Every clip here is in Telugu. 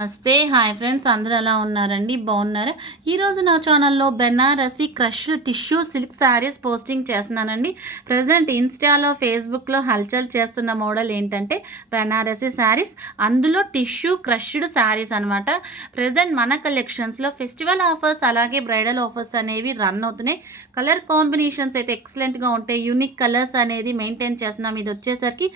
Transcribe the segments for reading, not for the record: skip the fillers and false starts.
నమస్తే. హాయ్ ఫ్రెండ్స్, అందరూ ఎలా ఉన్నారండి? బాగున్నారా? ఈరోజు నా ఛానల్లో Banarasi crush tissue silk saris posting చేస్తున్నానండి. ప్రజెంట్ ఇన్స్టాలో, ఫేస్బుక్లో హల్చల్ చేస్తున్న మోడల్ ఏంటంటే బెనారసి శారీస్, అందులో టిష్యూ క్రష్డ్ శారీస్ అనమాట. ప్రజెంట్ మన కలెక్షన్స్లో ఫెస్టివల్ ఆఫర్స్ అలాగే బ్రైడల్ ఆఫర్స్ అనేవి రన్ అవుతున్నాయి. కలర్ కాంబినేషన్స్ అయితే ఎక్సలెంట్గా ఉంటాయి. యూనిక్ కలర్స్ అనేది మెయింటైన్ చేస్తున్నాం. ఇది వచ్చేసరికి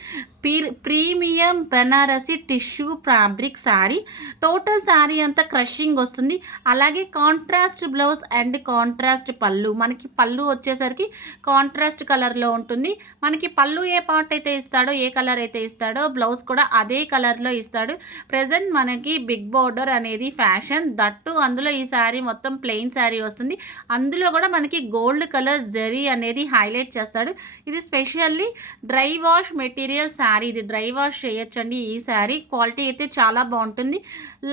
premium Banarasi tissue fabric sari. Total sari అంతా క్రషింగ్ వస్తుంది. అలాగే కాంట్రాస్ట్ బ్లౌజ్ అండ్ కాంట్రాస్ట్ పళ్ళు. మనకి పళ్ళు వచ్చేసరికి కాంట్రాస్ట్ కలర్లో ఉంటుంది. మనకి పళ్ళు ఏ పార్ట్ అయితే ఇస్తాడో, ఏ కలర్ అయితే ఇస్తాడో, బ్లౌజ్ కూడా అదే కలర్లో ఇస్తాడు. ప్రజెంట్ మనకి బిగ్ బోర్డర్ అనేది ఫ్యాషన్. దట్టు అందులో ఈ శారీ మొత్తం ప్లెయిన్ శారీ వస్తుంది. అందులో కూడా మనకి గోల్డ్ కలర్ జరీ అనేది హైలైట్ చేస్తాడు. ఇది specially dry wash material sari. ఇది డ్రై వాష్ చేయొచ్చండి. ఈ శారీ క్వాలిటీ అయితే చాలా బాగుంటుంది.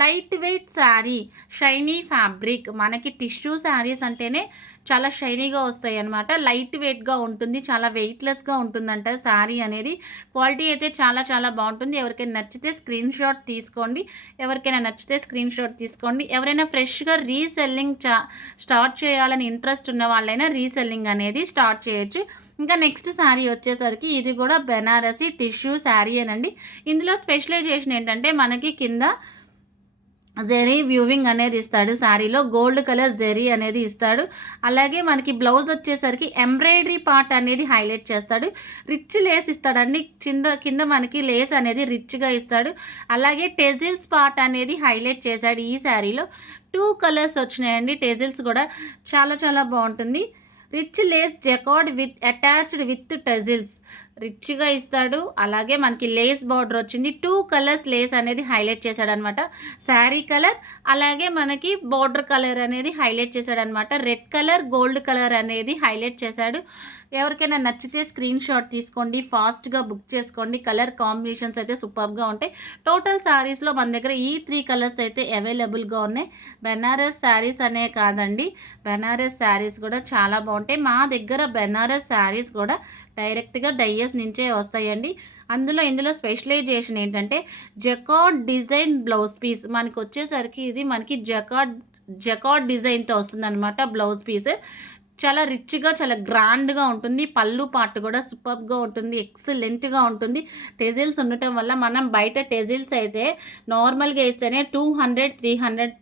Light weight sari, shiny fabric. మనకి టిష్యూ శారీస్ అంటేనే చాలా షైనీగా వస్తాయి అన్నమాట. లైట్ వెయిట్గా ఉంటుంది, చాలా వెయిట్లెస్గా ఉంటుందంట శారీ అనేది. క్వాలిటీ అయితే చాలా చాలా బాగుంటుంది. ఎవరికైనా నచ్చితే స్క్రీన్ షాట్ తీసుకోండి. ఎవరైనా ఫ్రెష్గా రీసెల్లింగ్ స్టార్ట్ చేయాలని ఇంట్రెస్ట్ ఉన్న వాళ్ళైనా రీసెల్లింగ్ అనేది స్టార్ట్ చేయొచ్చు. ఇంకా నెక్స్ట్ శారీ వచ్చేసరికి ఇది కూడా బెనారసి టిష్యూ శారీ అనండి. ఇందులో స్పెషలైజేషన్ ఏంటంటే మనకి కింద జెరీ వ్యూవింగ్ అనేది ఇస్తాడు. శారీలో గోల్డ్ కలర్ జెరీ అనేది ఇస్తాడు. అలాగే మనకి బ్లౌజ్ వచ్చేసరికి ఎంబ్రాయిడరీ పార్ట్ అనేది హైలైట్ చేస్తాడు. రిచ్ లేస్ ఇస్తాడండి. కింద మనకి లేస్ అనేది రిచ్గా ఇస్తాడు. అలాగే టెజిల్స్ పార్ట్ అనేది హైలైట్ చేశాడు. ఈ శారీలో 2 కలర్స్ వచ్చినాయండి. టెజిల్స్ కూడా చాలా చాలా బాగుంటుంది. Rich lace jacquard attached with tassels రిచ్గా ఇస్తాడు. అలాగే మనకి లేస్ బార్డర్ వచ్చింది. 2 కలర్స్ లేస్ అనేది హైలైట్ చేశాడనమాట. శారీ కలర్ అలాగే మనకి బార్డర్ కలర్ అనేది హైలైట్ చేశాడనమాట. రెడ్ కలర్, గోల్డ్ కలర్ అనేది హైలైట్ చేశాడు. ఎవరికైనా నచ్చితే స్క్రీన్ షాట్ తీసుకోండి, ఫాస్ట్గా బుక్ చేసుకోండి. కలర్ కాంబినేషన్స్ అయితే సూపర్గా ఉంటాయి. టోటల్ శారీస్లో మన దగ్గర ఈ 3 కలర్స్ అయితే అవైలబుల్గా ఉన్నాయి. బెనారస్ శారీస్ అనే కాదండి, బెనారస్ శారీస్ కూడా చాలా బాగుంటాయి. మా దగ్గర బెనారస్ శారీస్ కూడా డైరెక్ట్గా డైయస్ నుంచే వస్తాయండి. ఇందులో స్పెషలైజేషన్ ఏంటంటే జకార్డ్ డిజైన్ బ్లౌజ్ పీస్. మనకి వచ్చేసరికి ఇది మనకి జకార్డ్ డిజైన్తో వస్తుందన్నమాట. బ్లౌజ్ పీస్ చాలా రిచ్గా, చాలా గ్రాండ్గా ఉంటుంది. పళ్ళు పార్ట్ కూడా సూపర్గా ఉంటుంది, ఎక్సలెంట్గా ఉంటుంది. టెజిల్స్ ఉండటం వల్ల మనం బయట టెజిల్స్ అయితే నార్మల్గా వేస్తేనే 200, 300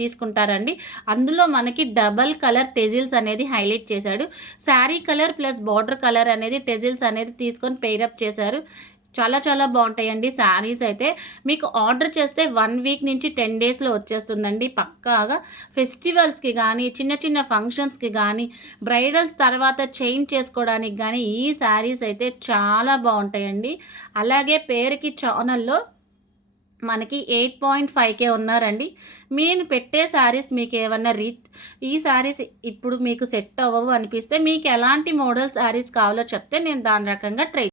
తీసుకుంటారండి. అందులో మనకి డబల్ కలర్ టెజిల్స్ అనేది హైలైట్ చేశాడు. Sari colour plus border colour అనేది టెజిల్స్ అనేది తీసుకొని పెయిరప్ చేశారు. చాలా చాలా బాగుంటాయండి శారీస్ అయితే. మీకు ఆర్డర్ చేస్తే 1 వీక్ నుంచి 10 డేస్లో వచ్చేస్తుందండి పక్కాగా. ఫెస్టివల్స్కి కానీ, చిన్న చిన్న ఫంక్షన్స్కి కానీ, బ్రైడల్స్ తర్వాత చేంజ్ చేసుకోవడానికి కానీ ఈ శారీస్ అయితే చాలా బాగుంటాయండి. అలాగే పేరుకి ఛానల్లో మనకి 8.5K ఉన్నారండి. నేను పెట్టే శారీస్ మీకు ఏమన్నా ఈ శారీస్ ఇప్పుడు మీకు సెట్ అవ్వవు అనిపిస్తే, మీకు ఎలాంటి మోడల్ శారీస్ కావాలో చెప్తే నేను దాని రకంగా ట్రై